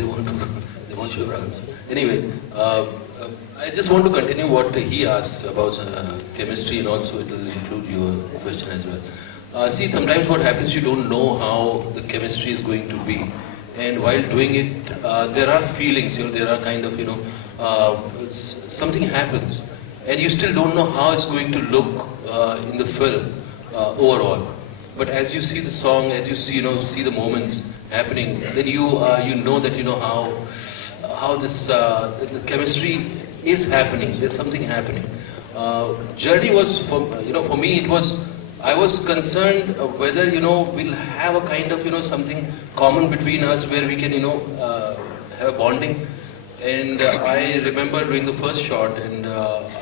they want to, they want your answer. Anyway, I just want to continue what he asked about chemistry, and also it will include your question as well. See, sometimes what happens, you don't know how the chemistry is going to be, and while doing it, there are feelings, there are kind of, something happens, and you still don't know how it's going to look in the film overall. But as you see the song, as you see the moments happening, then you know that how this the chemistry is happening. There's something happening. Journey was for me, it was, I was concerned whether we'll have a kind of something common between us where we can have a bonding. And I remember doing the first shot, and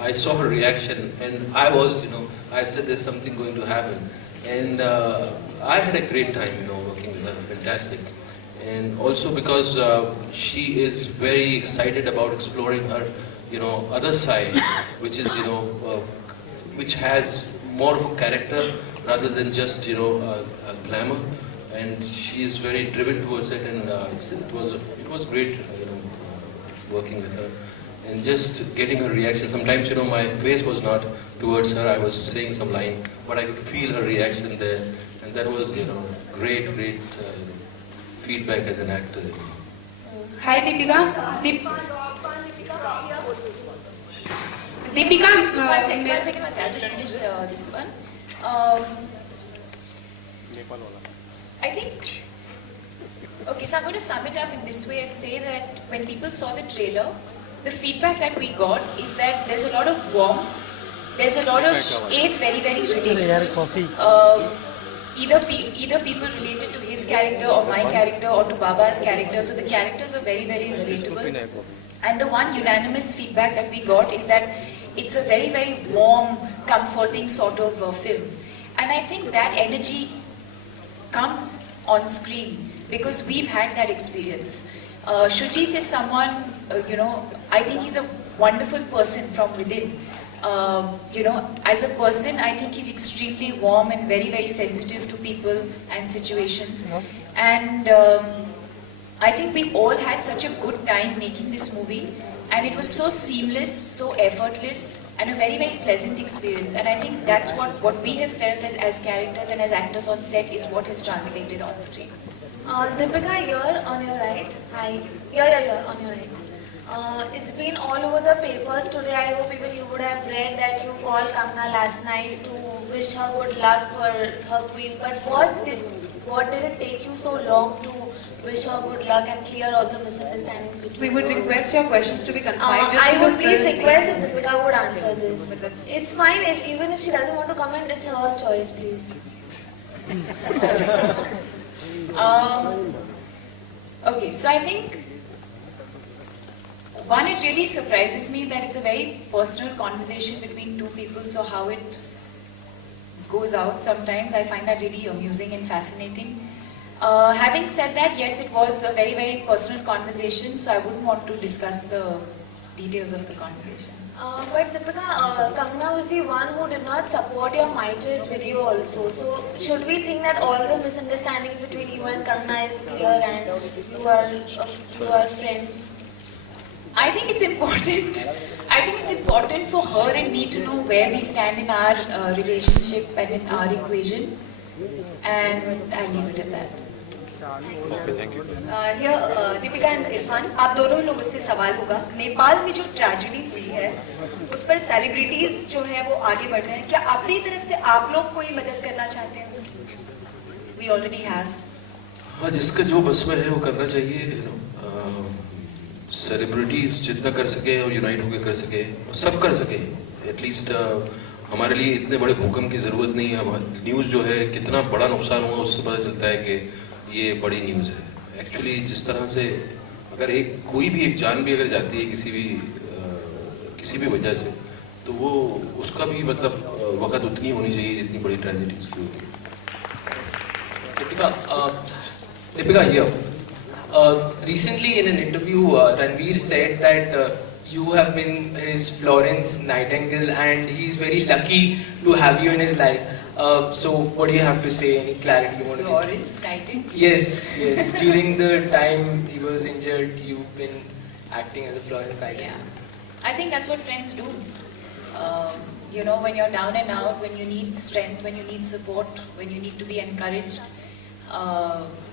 I saw her reaction, and I said there's something going to happen. And I had a great time, working with her, fantastic. And also because she is very excited about exploring her, other side, which is, which has more of a character rather than just, a glamour. And she is very driven towards it, and it was great, working with her. And just getting her reaction. Sometimes, my face was not towards her. I was saying some line, but I could feel her reaction there, and that was, great feedback as an actor. Hi, Deepika. Deepika, one second. I'll just finish this one. I think. Okay, so I'm going to sum it up in this way and say that when people saw the trailer, the feedback that we got is that there's a lot of warmth, there's a lot of, it's very, very relatable. Either people related to his character or my character or to Baba's character, so the characters were very, very relatable. And the one unanimous feedback that we got is that it's a very, very warm, comforting sort of film. And I think that energy comes on screen because we've had that experience. Shoojit is someone, I think he's a wonderful person from within. As a person, I think he's extremely warm and very, very sensitive to people and situations. And I think we've all had such a good time making this movie, and it was so seamless, so effortless, and a very, very pleasant experience. And I think that's what we have felt as characters and as actors on set is what has translated on screen. Deepika, here on your right. Hi. Here, on your right. It's been all over the papers today. I hope even you would have read that you called Kangana last night to wish her good luck for her queen. But what did it take you so long to wish her good luck and clear all the misunderstandings between we would request your questions to be confined just I to the would please film. request if Deepika would answer this. It's fine, even if she doesn't want to comment, it's her choice, please. Okay, so I think one, it really surprises me that it's a very personal conversation between two people, so how it goes out sometimes, I find that really amusing and fascinating. Having said that, yes, it was a very, very personal conversation, so I wouldn't want to discuss the details of the conversation. But Deepika, Kangana was the one who did not support your My Choice video also. So should we think that all the misunderstandings between you and Kangana is clear and you are friends? I think it's important. I think it's important for her and me to know where we stand in our relationship and in our equation, and I'll leave it at that. Okay, thank you. Here, Deepika and Irfan, आप दोनों लोगों से सवाल होगा, नेपाल में जो tragedy हुई है, उस पर सेलिब्रिटीज जो हैं वो आगे बढ़ रहे हैं, क्या अपनी तरफ से आप लोग कोई मदद करना चाहते हैं? We already have. हाँ, जिसका जो बस में है वो करना चाहिए, सेलिब्रिटीज जितना कर सके और यूनाइट होकर कर सके, सब कर सके, एटलीस्ट हमारे लिए इतने बड़े भूकंप की ज़रूरत नहीं है। न्यूज़ जो है कितना बड़ा नुकसान हुआ उससे पता चलता है कि ये बड़ी न्यूज़ है। एक्चुअली जिस तरह से अगर कोई भी एक जान भी अगर जाती है किसी भी वजह से, तो वो उसका भी मतलब वक़्त उतनी होनी चाहिए जितनी बड़ी ट्रेजेडीज की होती है। Deepika here. Recently in an interview, Ranveer said that you have been his Florence Nightingale and he's very lucky to have you in his life. So what do you have to say? Any clarity you want to give? Lawrence Knighton. Yes, yes. During the time he was injured, you've been acting as a Florence Nightingale. Yeah, I think that's what friends do. You know, when you're down and out, when you need strength, when you need support, when you need to be encouraged.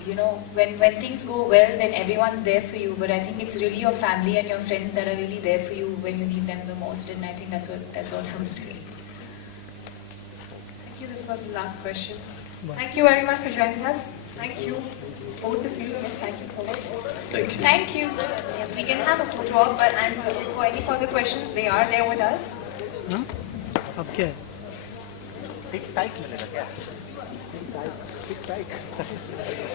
You know, when things go well, then everyone's there for you. But I think it's really your family and your friends that are really there for you when you need them the most. And I think that's what I was doing. Thank you. This was the last question. Thank you everyone for joining us. Thank you, both of you. Yes, thank you so much. Thank you. Thank you. Yes, we can have a photo op, and for any further questions, they are there with us. अब क्या है ठीक tight मिलेगा क्या ठीक tight